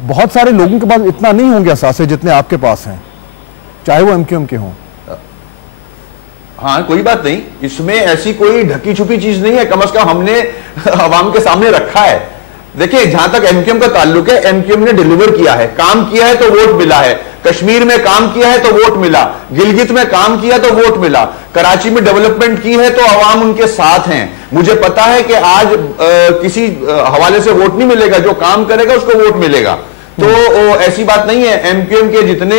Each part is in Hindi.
बहुत सारे लोगों के पास इतना नहीं होंगे असासे जितने आपके पास हैं, चाहे वो एमक्यूएम के हों। हाँ, कोई बात नहीं, इसमें ऐसी कोई ढकी छुपी चीज नहीं है, कम से कम हमने अवाम के सामने रखा है। देखिए, जहां तक एमक्यूएम का ताल्लुक है, एमक्यूएम ने डिलीवर किया है, काम किया है तो वोट मिला है। कश्मीर में काम किया है तो वोट मिला, गिलगित में काम किया तो वोट मिला, कराची में डेवलपमेंट की है तो अवाम उनके साथ हैं। मुझे पता है कि आज किसी हवाले से वोट नहीं मिलेगा, जो काम करेगा उसको वोट मिलेगा। तो ऐसी बात नहीं है। एमक्यूएम के जितने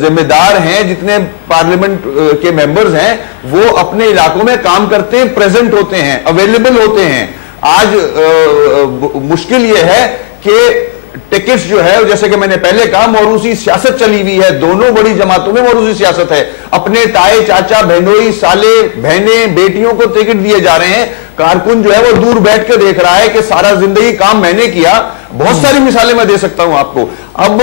जिम्मेदार हैं, जितने पार्लियामेंट के मेंबर्स हैं, वो अपने इलाकों में काम करते हैं, प्रेजेंट होते हैं, अवेलेबल होते हैं। आज मुश्किल यह है कि टिकट्स जो है, जैसे कि मैंने पहले कहा, मौरूसी सियासत चली हुई है, दोनों बड़ी जमातों में मौरूसी सियासत है। अपने ताए चाचा बहनोई साले बहने बेटियों को टिकट दिए जा रहे हैं। कारकुन जो है वो दूर बैठ के देख रहा है कि सारा जिंदगी काम मैंने किया। बहुत सारी मिसालें मैं दे सकता हूं आपको। अब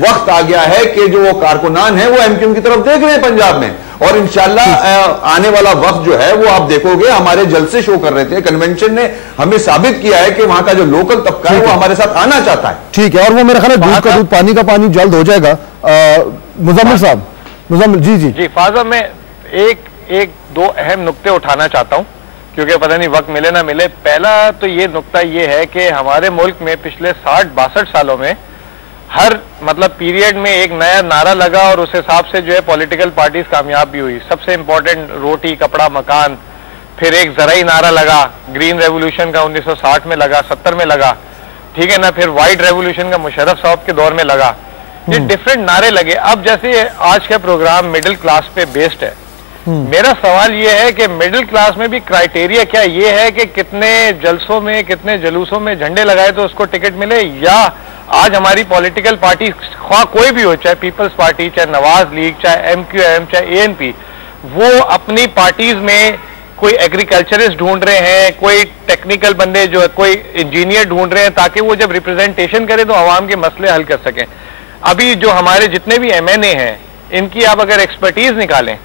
वक्त आ गया है कि जो वो कारकुनान है वो एमक्यूएम की तरफ देख रहे हैं पंजाब में, और इंशाल्लाह आने वाला वक्त जो है वो आप देखोगे। हमारे जलसे शो कर रहे थे, कन्वेंशन ने हमें साबित किया है कि वहां का जो लोकल तबका है वो हमारे साथ आना चाहता है। ठीक है, और वो मेरा ख्याल है दूध का दूध पानी का पानी जल्द हो जाएगा। मुजम्मिल साहब, मुजम्मिल जी जी जी फाज़ा, मैं एक दो अहम नुक्ते उठाना चाहता हूं, क्योंकि पता नहीं वक्त मिले ना मिले। पहला तो ये नुक्ता ये है कि हमारे मुल्क में पिछले 60-62 सालों में हर पीरियड में एक नया नारा लगा, और उस हिसाब से जो है पॉलिटिकल पार्टीज कामयाब भी हुई। सबसे इंपॉर्टेंट रोटी कपड़ा मकान, फिर एक ज़राई नारा लगा, ग्रीन रेवोल्यूशन का 1960 में लगा, 70 में लगा, ठीक है ना, फिर व्हाइट रेवोल्यूशन का मुशर्रफ साहब के दौर में लगा। ये डिफरेंट नारे लगे। अब जैसे आज का प्रोग्राम मिडिल क्लास पे बेस्ड है, मेरा सवाल ये है कि मिडिल क्लास में भी क्राइटेरिया क्या ये है कि कितने जलसों में, कितने जुलूसों में झंडे लगाए तो उसको टिकट मिले, या आज हमारी पॉलिटिकल पार्टी कोई भी हो, चाहे पीपल्स पार्टी, चाहे नवाज लीग, चाहे एमक्यूएम, चाहे एएनपी, वो अपनी पार्टीज में कोई एग्रीकल्चरिस्ट ढूंढ रहे हैं, कोई टेक्निकल बंदे जो है, कोई इंजीनियर ढूंढ रहे हैं, ताकि वो जब रिप्रेजेंटेशन करें तो आवाम के मसले हल कर सकें। अभी जो हमारे जितने भी एमएनए हैं, इनकी आप अगर एक्सपर्टीज निकालें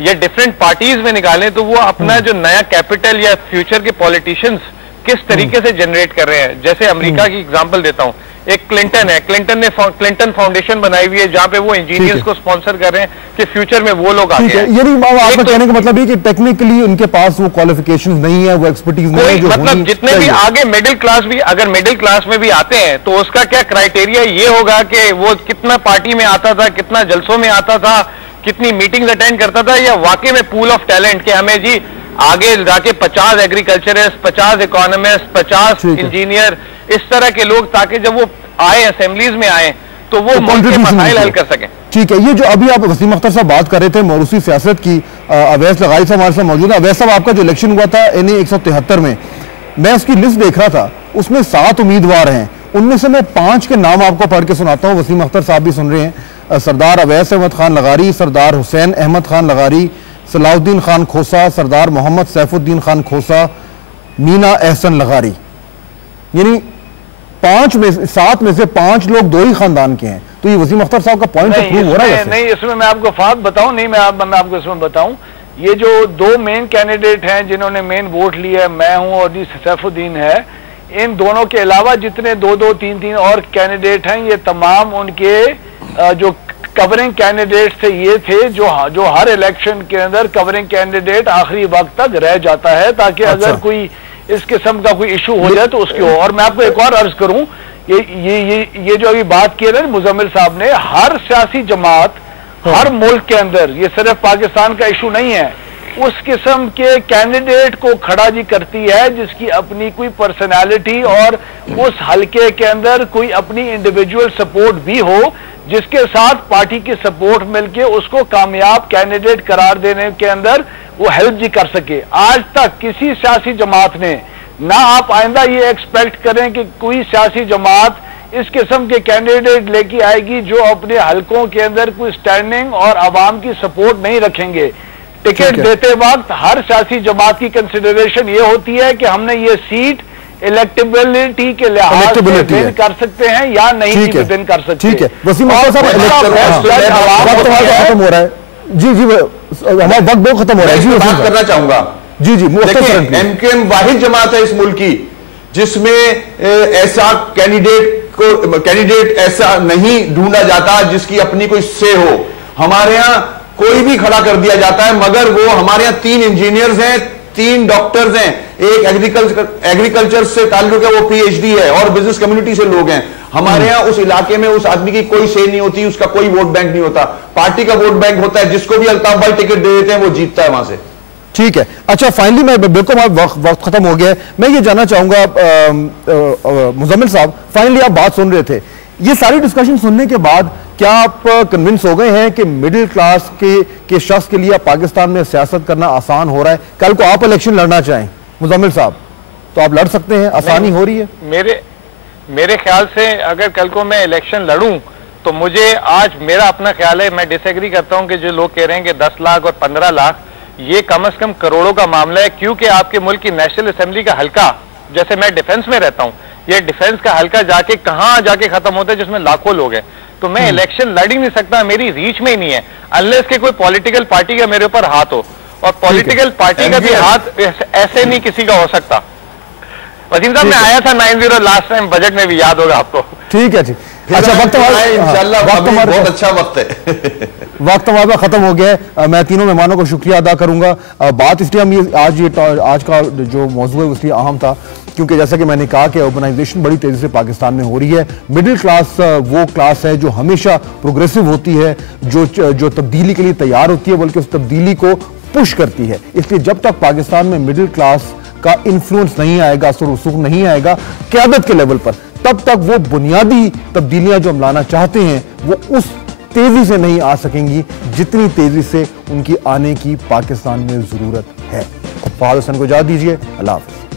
या डिफरेंट पार्टीज में निकालें, तो वो अपना जो नया कैपिटल या फ्यूचर के पॉलिटिशियंस किस तरीके से जनरेट कर रहे हैं। जैसे अमेरिका की एग्जांपल देता हूं, एक क्लिंटन है, क्लिंटन ने क्लिंटन फाउंडेशन बनाई हुई है, जहां पे वो इंजीनियर्स को स्पॉन्सर कर रहे हैं कि फ्यूचर में वो लोग आगे हैं। आपका कहने का मतलब है कि टेक्निकली उनके पास वो क्वालिफिकेशंस नहीं है, वो एक्सपर्टीज नहीं है, मतलब जितने भी आगे मिडिल क्लास भी, अगर मिडिल क्लास में भी आते हैं तो उसका क्या क्राइटेरिया ये होगा कि वो कितना पार्टी में आता था, कितना जलसों में आता था, कितनी मीटिंग्स अटेंड करता था, या वाकई में पूल ऑफ टैलेंट के हमें जी आगे जाके 50 एग्रीकल्चरिस्ट, 50 इकोनॉमिस्ट, 50 इंजीनियर, इस तरह के लोग, ताकि जब वो आए असेंबलीज में आए तो वो मुल्क के मसाइल हल कर सकें। ठीक है, ये जो अभी आप वसीम अख्तर साहब बात कर रहे थे मौरूसी सियासत की, अवैस लगाई साहब हमारे साथ मौजूद है। अवैस साहब, आपका जो इलेक्शन हुआ था NA 173 में, मैं उसकी लिस्ट देख रहा था, उसमें 7 उम्मीदवार हैं, उनमें से मैं 5 के नाम आपको पढ़ के सुनाता हूँ, वसीम अख्तर साहब भी सुन रहे हैं। सरदार अवैस अहमद खान लगारी, सरदार हुसैन अहमद खान लगारी, सलाउद्दीन खान खोसा, सरदार मोहम्मद सैफुद्दीन खान खोसा, मीना एहसन लगारी। यानी 7 में से 5 लोग 2 ही खानदान के हैं। तो ये वसीम अख्तर साहब का पॉइंट प्रूव हो रहा है? नहीं, इसमें मैं आपको फात बताऊं, नहीं मैं आपको इसमें बताऊं, ये जो 2 मेन कैंडिडेट हैं जिन्होंने मेन वोट लिया, मैं हूं और जी सैफुद्दीन है, इन दोनों के अलावा जितने 2-2, 3-3 और कैंडिडेट हैं, ये तमाम उनके जो कवरिंग कैंडिडेट थे ये थे, जो हर इलेक्शन के अंदर कवरिंग कैंडिडेट आखिरी वक्त तक रह जाता है, ताकि अगर कोई इस किस्म का कोई इशू हो जाए तो उसकी हो। और मैं आपको एक और अर्ज करूं, ये जो अभी बात की है ना मुजम्मिल साहब ने, हर सियासी जमात हर मुल्क के अंदर, ये सिर्फ पाकिस्तान का इशू नहीं है, उस किस्म के कैंडिडेट को खड़ा जी करती है जिसकी अपनी कोई पर्सनालिटी और उस हलके के अंदर कोई अपनी इंडिविजुअल सपोर्ट भी हो, जिसके साथ पार्टी की सपोर्ट मिलके उसको कामयाब कैंडिडेट करार देने के अंदर वो हेल्प जी कर सके। आज तक किसी सियासी जमात ने, ना आप आइंदा ये एक्सपेक्ट करें कि कोई सियासी जमात इस किस्म के कैंडिडेट लेके आएगी जो अपने हलकों के अंदर कोई स्टैंडिंग और आवाम की सपोर्ट नहीं रखेंगे। टिकट देते वक्त हर सियासी जमात की कंसिडरेशन ये होती है कि हमने ये सीट इलेक्टेबिलिटी के लिहाज से विन कर सकते हैं या नहीं विन कर सकते। ठीक है, वसीम अख्तर साहब खत्म हो रहा है जी, हमारा वक्त बहुत खत्म हो रहा है जी, बात करना चाहूंगा जी। देखिए, एमक्यूएम वाहिद जमात है इस मुल्क की जिसमें ऐसा कैंडिडेट कैंडिडेट ऐसा नहीं ढूंढा जाता जिसकी अपनी कोई से हो। हमारे यहां कोई भी खड़ा कर दिया जाता है, मगर वो हमारे यहां 3 इंजीनियर्स हैं, 3 डॉक्टर्स हैं, एक एग्रीकल्चर से ताल्लुक है, वो पीएचडी है, और बिजनेस कम्युनिटी से लोग हैं। हमारे यहाँ उस इलाके में उस आदमी की कोई से नहीं होती, उसका कोई वोट बैंक नहीं होता, पार्टी का वोट बैंक होता है। जिसको भी अल्ताफ भाई टिकट दे देते हैं वो जीतता है वहां से। ठीक है, अच्छा फाइनली मैं बिल्कुल वक्त खत्म हो गया है। मैं ये जानना चाहूंगा मुजम्मिल साहब, फाइनली आप बात सुन रहे थे, ये सारी डिस्कशन सुनने के बाद क्या आप कन्विंस हो गए हैं कि मिडिल क्लास के शख्स के लिए पाकिस्तान में सियासत करना आसान हो रहा है? कल को आप इलेक्शन लड़ना चाहें मुजम्मिल साहब तो आप लड़ सकते हैं, आसानी हो रही है? मेरे ख्याल से अगर कल को मैं इलेक्शन लड़ूं तो मुझे, आज मेरा अपना ख्याल है, मैं डिसएग्री करता हूं कि जो लोग कह रहे हैं कि 10 लाख और 15 लाख, ये कम से कम करोड़ों का मामला है। क्योंकि आपके मुल्क की नेशनल असेंबली का हल्का, जैसे मैं डिफेंस में रहता हूं, ये डिफेंस का हल्का जाके कहां जाके खत्म होता है जिसमें लाखों लोग हैं। तो मैं इलेक्शन लड़ ही नहीं सकता, मेरी रीच में ही नहीं है, अनलेस के कोई पॉलिटिकल पार्टी का मेरे ऊपर हाथ हो, और पॉलिटिकल पार्टी का भी हाथ ऐसे नहीं किसी का हो सकता। वसीम साहब, मैं आया था 90 लास्ट टाइम बजट में भी, याद होगा आपको। ठीक है, ठीक। अच्छा, वक्त इंशाल्लाह बहुत अच्छा वक्त है। वक्त हमारा खत्म हो गया है। मैं तीनों मेहमानों का शुक्रिया अदा करूंगा। बात इसलिए हम आज का जो मौजू है इसलिए अहम था क्योंकि जैसा कि मैंने कहा कि अर्बनाइजेशन बड़ी तेजी से पाकिस्तान में हो रही है। मिडिल क्लास वो क्लास है जो हमेशा प्रोग्रेसिव होती है, जो तब्दीली के लिए तैयार होती है, बल्कि उस तब्दीली को पुश करती है। इसलिए जब तक पाकिस्तान में मिडिल क्लास का इन्फ्लुएंस नहीं आएगा, असर रसूख नहीं आएगा क़यादत के लेवल पर, तब तक वो बुनियादी तब्दीलियां जो हम लाना चाहते हैं वो उस तेजी से नहीं आ सकेंगी जितनी तेजी से उनकी आने की पाकिस्तान में जरूरत है। फवाद हुसैन को इजाज़त दीजिए। अल्लाह हाफ़िज़।